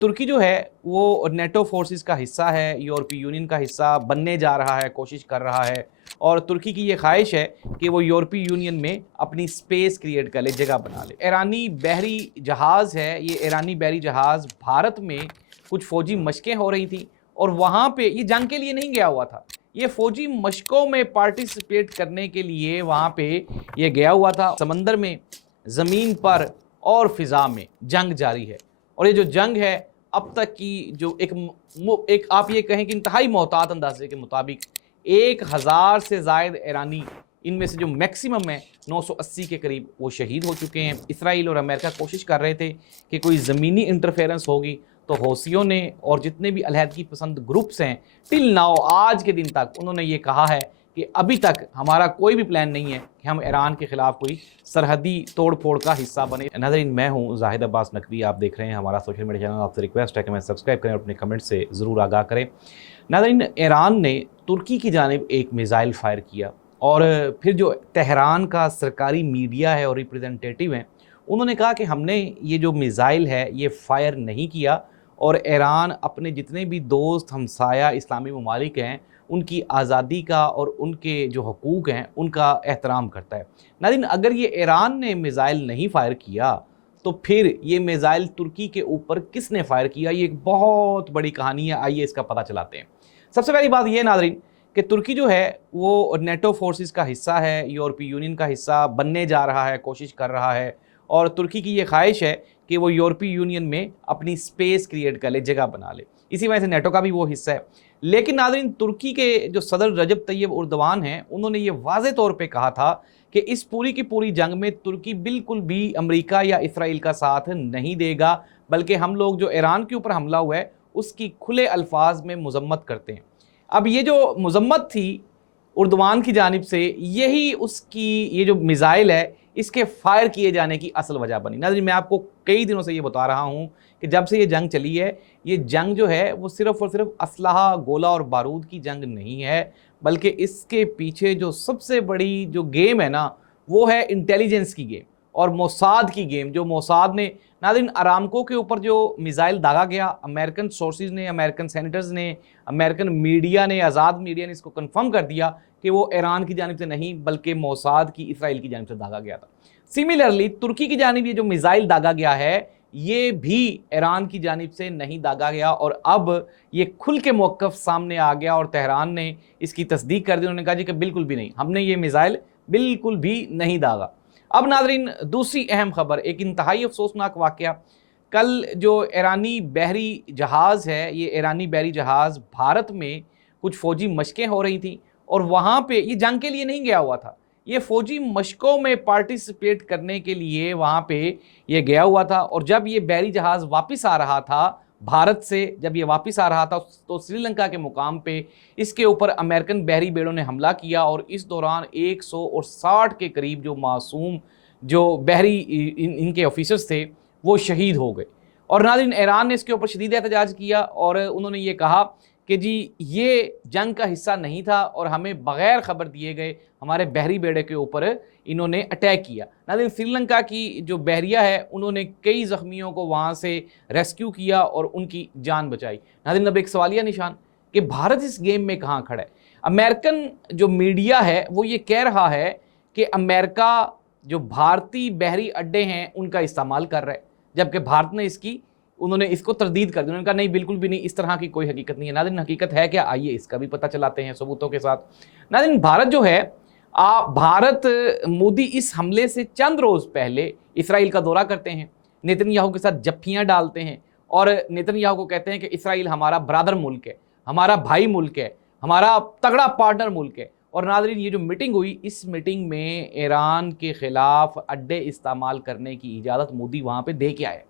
तुर्की जो है वो नेटो फोर्सेस का हिस्सा है, यूरोपीय यूनियन का हिस्सा बनने जा रहा है, कोशिश कर रहा है। और तुर्की की ये ख्वाहिश है कि वो यूरोपीय यूनियन में अपनी स्पेस क्रिएट कर ले, जगह बना ले। ईरानी बहरी जहाज़ है, ये ईरानी बहरी जहाज़ भारत में कुछ फ़ौजी मशकें हो रही थी और वहाँ पे ये जंग के लिए नहीं गया हुआ था, ये फ़ौजी मशकों में पार्टिसिपेट करने के लिए वहाँ पे ये गया हुआ था। समंदर में, ज़मीन पर और फ़िज़ा में जंग जारी है और ये जो जंग है अब तक की जो एक आप ये कहें कि इंतहाई मोहतात अंदाजे के मुताबिक 1000 से ज़ायद ईरानी, इनमें से जो मैक्सिमम है 980 के करीब, वो शहीद हो चुके हैं। इसराइल और अमेरिका कोशिश कर रहे थे कि कोई ज़मीनी इंटरफेरेंस होगी, तो हौसियों ने और जितने भी अलहदगी पसंद ग्रुप्स हैं टिल नाउ, आज के दिन तक उन्होंने ये कहा है कि अभी तक हमारा कोई भी प्लान नहीं है कि हम ईरान के खिलाफ कोई सरहदी तोड़ फोड़ का हिस्सा बने। नाज़रीन, मैं हूं जाहिद अब्बास नकवी, आप देख रहे हैं हमारा सोशल मीडिया चैनल। आपसे रिक्वेस्ट है कि मैं सब्सक्राइब करें और अपने कमेंट से ज़रूर आगाह करें। नाज़रीन, ईरान ने तुर्की की जानिब एक मिसाइल फायर किया और फिर जो तेहरान का सरकारी मीडिया है और रिप्रेजेंटेटिव हैं, उन्होंने कहा कि हमने ये जो मिसाइल है ये फायर नहीं किया और ईरान अपने जितने भी दोस्त हमसाया इस्लामी ममालिक हैं उनकी आज़ादी का और उनके जो हकूक़ हैं उनका एहतराम करता है। नाज़रीन, अगर ये ईरान ने मिसाइल नहीं फायर किया तो फिर ये मिसाइल तुर्की के ऊपर किसने फायर किया, ये एक बहुत बड़ी कहानी है। आइए इसका पता चलाते हैं। सबसे पहली बात ये नाज़रीन कि तुर्की जो है वो नेटो फोर्सेस का हिस्सा है, यूरोपीय यूनियन का हिस्सा बनने जा रहा है, कोशिश कर रहा है। और तुर्की की ये ख्वाहिश है कि वो यूरोपीय यूनियन में अपनी स्पेस क्रिएट कर ले, जगह बना ले। इसी वजह से नेटो का भी वो हिस्सा है। लेकिन नाज़रीन, तुर्की के जो सदर रजब तैयब उर्दवान हैं, उन्होंने ये वाज़े तौर पे कहा था कि इस पूरी की पूरी जंग में तुर्की बिल्कुल भी अमेरिका या इसराइल का साथ नहीं देगा, बल्कि हम लोग जो ईरान के ऊपर हमला हुआ है उसकी खुले अल्फाज में मजम्मत करते हैं। अब ये जो मजम्मत थी उर्दवान की जानिब से, यही उसकी ये जो मिसाइल है इसके फायर किए जाने की असल वजह बनी। नाज़रीन, मैं आपको कई दिनों से ये बता रहा हूँ कि जब से ये जंग चली है, ये जंग जो है वो सिर्फ़ और सिर्फ असलहा, गोला और बारूद की जंग नहीं है, बल्कि इसके पीछे जो सबसे बड़ी जो गेम है ना, वो है इंटेलिजेंस की गेम और मोसाद की गेम। जो मोसाद ने नाज़रीन अरामको के ऊपर जो मिसाइल दागा गया, अमेरिकन सोर्सेज ने, अमेरिकन सेनेटर्स ने, अमेरिकन मीडिया ने, आज़ाद मीडिया ने इसको कन्फर्म कर दिया कि वो ईरान की जानिब से नहीं बल्कि मोसाद की, इसराइल की जानिब से दागा गया था। सिमिलरली तुर्की की जानिब ये जो मिसाइल दागा गया है, ये भी ईरान की जानिब से नहीं दागा गया और अब ये खुल के मौक़िफ़ सामने आ गया और तेहरान ने इसकी तस्दीक कर दी। उन्होंने कहा जी कि बिल्कुल भी नहीं, हमने ये मिसाइल बिल्कुल भी नहीं दागा। अब नाज़रीन, दूसरी अहम खबर, एक इंतहाई अफसोसनाक वाक़या। कल जो ईरानी बहरी जहाज़ है, ये ईरानी बहरी जहाज़ भारत में कुछ फ़ौजी मशकें हो रही थी और वहाँ पे ये जंग के लिए नहीं गया हुआ था, ये फ़ौजी मशकों में पार्टिसिपेट करने के लिए वहाँ पे ये गया हुआ था। और जब ये बहरी जहाज़ वापस आ रहा था भारत से, जब ये वापस आ रहा था तो श्रीलंका के मुकाम पे इसके ऊपर अमेरिकन बहरी बेड़ों ने हमला किया और इस दौरान 160 के करीब जो मासूम जो बहरी इनके ऑफिसर्स थे वो शहीद हो गए। और नाज़रीन, ईरान ने इसके ऊपर शदीद एहतजाज किया और उन्होंने ये कहा कि जी ये जंग का हिस्सा नहीं था और हमें बग़ैर ख़बर दिए गए हमारे बहरी बेड़े के ऊपर इन्होंने अटैक किया। नाज़रीन, श्रीलंका की जो बहरिया है उन्होंने कई ज़ख्मियों को वहाँ से रेस्क्यू किया और उनकी जान बचाई। नाज़रीन, अब एक सवालिया निशान कि भारत इस गेम में कहाँ खड़ा है। अमेरिकन जो मीडिया है वो ये कह रहा है कि अमेरिका जो भारतीय बहरी अड्डे हैं उनका इस्तेमाल कर रहा है, जबकि भारत ने उन्होंने इसको तरदीद कर दी। उन्होंने कहा नहीं, बिल्कुल भी नहीं, इस तरह की कोई हकीकत नहीं है। नाज़रीन, हकीकत है क्या, आइए इसका भी पता चलाते हैं सबूतों के साथ। नाज़रीन, भारत जो है भारत मोदी इस हमले से चंद रोज़ पहले इसराइल का दौरा करते हैं, नेतन्याहू के साथ जफ्फियाँ डालते हैं और नेतन्याहू को कहते हैं कि इसराइल हमारा ब्रदर मुल्क है, हमारा भाई मुल्क है, हमारा तगड़ा पार्टनर मुल्क है। और नाज़रीन, ये जो मीटिंग हुई, इस मीटिंग में ईरान के ख़िलाफ़ अड्डे इस्तेमाल करने की इजाज़त मोदी वहाँ पे दे के आए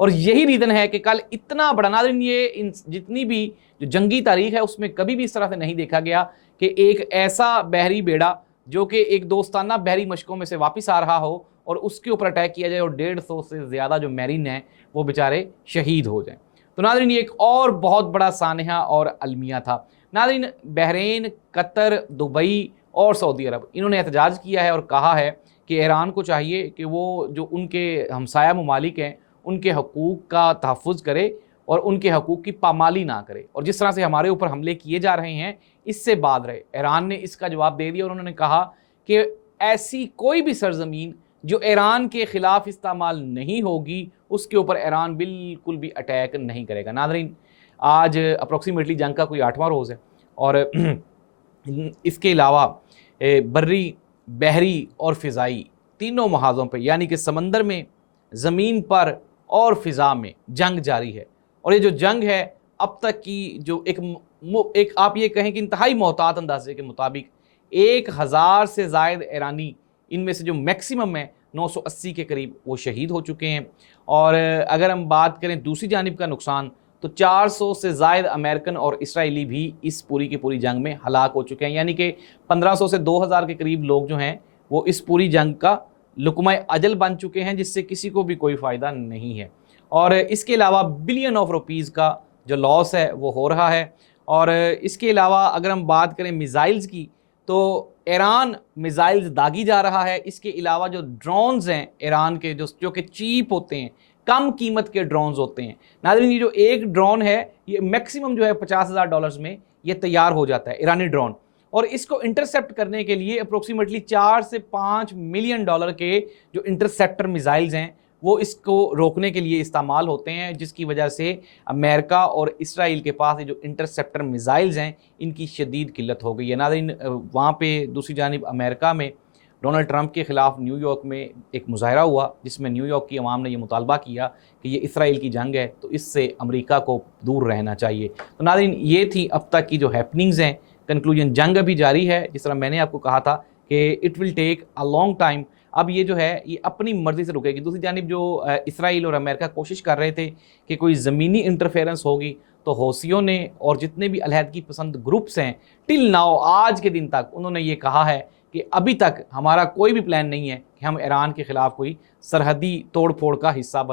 और यही रीज़न है कि कल इतना बड़ा, नाज़रीन ये जितनी भी जो जंगी तारीख़ है उसमें कभी भी इस तरह से नहीं देखा गया कि एक ऐसा बहरी बेड़ा जो कि एक दोस्ताना बहरी मशकों में से वापस आ रहा हो और उसके ऊपर अटैक किया जाए और 150 से ज़्यादा जो मैरीन हैं वो बेचारे शहीद हो जाएं। तो नाज़रीन, ये एक और बहुत बड़ा सानहा और अलमिया था। नाज़रीन, बहरीन, कतर, दुबई और सऊदी अरब, इन्होंने एहतजाज किया है और कहा है कि ईरान को चाहिए कि वो जो उनके हमसाया ममालिक हैं उनके हकूक़ का तहफ़्फ़ुज़ करे اور ان کے حقوق کی پامالی نہ کرے، اور جس طرح سے ہمارے اوپر حملے کیے جا رہے ہیں اس سے باز رہے۔ ایران نے اس کا جواب دے دیا اور انہوں نے کہا کہ ایسی کوئی بھی سرزمین جو ایران کے خلاف استعمال نہیں ہوگی اس کے اوپر ایران بالکل بھی اٹیک نہیں کرے گا۔ ناظرین، آج اپروکسیمیٹلی جنگ کا کوئی 8واں روز ہے، اور اس کے علاوہ بری، بحری اور فضائی تینوں محاذوں پہ، یعنی کہ سمندر میں، زمین پر اور فضا میں جنگ جاری ہے۔ اور یہ جو جنگ ہے اب تک کی جو ایک آپ یہ کہیں کہ انتہائی محتاط اندازے کے مطابق 1000 سے زائد ایرانی، ان میں سے جو میکسیمم ہے 980 کے قریب، وہ شہید ہو چکے ہیں۔ اور اگر ہم بات کریں دوسری جانب کا نقصان، تو 400 سے زائد امریکن اور اسرائیلی بھی اس پوری کی پوری جنگ میں ہلاک ہو چکے ہیں، یعنی کہ 1500 سے 2000 کے قریب لوگ جو ہیں وہ اس پوری جنگ کا لقمہ اجل بن چکے ہیں، جس سے کسی کو بھی کوئی فائدہ نہیں ہے۔ اور اس کے علاوہ بلین آف روپیز کا جو لاس ہے وہ ہو رہا ہے۔ اور اس کے علاوہ اگر ہم بات کریں میزائلز کی، تو ایران میزائلز داغی جا رہا ہے۔ اس کے علاوہ جو ڈرونز ہیں ایران کے، جو کہ چیپ ہوتے ہیں، کم قیمت کے ڈرونز ہوتے ہیں۔ ناظرین، یہ جو ایک ڈرون ہے یہ میکسیمم جو ہے $50,000 میں یہ تیار ہو جاتا ہے، ایرانی ڈرون، اور اس کو انٹرسیپٹ کرنے کے لیے اپروکسیمیٹلی 4 سے 5 ملین ڈالر کے جو انٹرسیپٹر میزائلز ہیں وہ اس کو روکنے کے لیے استعمال ہوتے ہیں، جس کی وجہ سے امریکہ اور اسرائیل کے پاس یہ جو انٹرسیپٹر میزائلز ہیں ان کی شدید قلت ہو گئی ہے۔ ناظرین، وہاں پہ دوسری جانب امریکہ میں ڈونلڈ ٹرمپ کے خلاف نیو یارک میں ایک مظاہرہ ہوا، جس میں نیو یارک کی عوام نے یہ مطالبہ کیا کہ یہ اسرائیل کی جنگ ہے تو اس سے امریکہ کو دور رہنا چاہیے۔ تو ناظرین، یہ تھی اب تک کی جو ہیپننگز ہیں۔ کنکلوژن، جنگ ابھی جاری ہے، جس طرح میں نے آپ کو کہا تھا کہ it will take a long time. اب یہ جو ہے یہ اپنی مرضی سے رکے گی۔ دوسری جانب جو اسرائیل اور امریکہ کوشش کر رہے تھے کہ کوئی زمینی انٹرفیرنس ہوگی، تو حوثیوں نے اور جتنے بھی علیحدگی پسند گروپس ہیں ٹل ناؤ، آج کے دن تک انہوں نے یہ کہا ہے کہ ابھی تک ہمارا کوئی بھی پلان نہیں ہے کہ ہم ایران کے خلاف کوئی سرحدی توڑ پھوڑ کا حصہ بنے۔